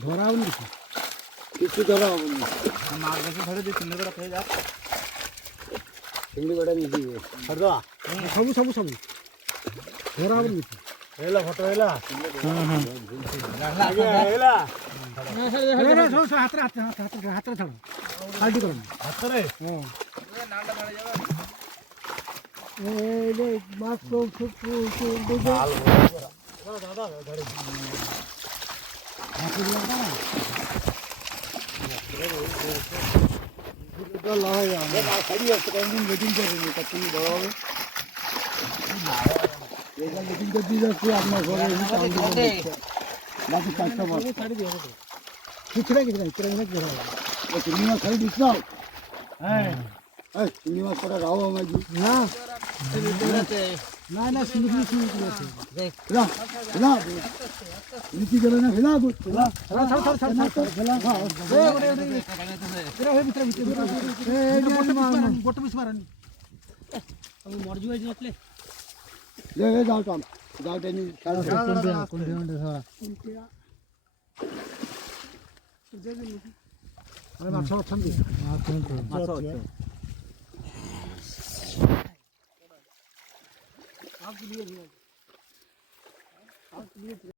ধরা হবনি কিছু ধরা হবনি মাছ বেশি ধরে দিয়ে চিংড়ি কটা খেয়ে যা চিংড়ি কটা নিয়ে দিবে ସବୁ ସବୁ ସବୁ ধরা হবনি কিছু হেলা ফটো হেলা হেলা হাতরে ছাড়ো পাল্টি করো হাতরে মাছ দাদা গাড়ি আপনার ঘরে বাকি কাজটা কিছু না চিংড়ি মাছ খাই দিস না হ্যাঁ চিংড়ি মাছ কটা রাও আমার না না না চিংড়ি আছে না না নিচে গেলে না ফেলা ফেলা ফেলা আমি মরজু হয়ে যাচ্লে যাও টান যাও টেনি কোন মাছ অଛନ୍ତି মাছ ଅଛି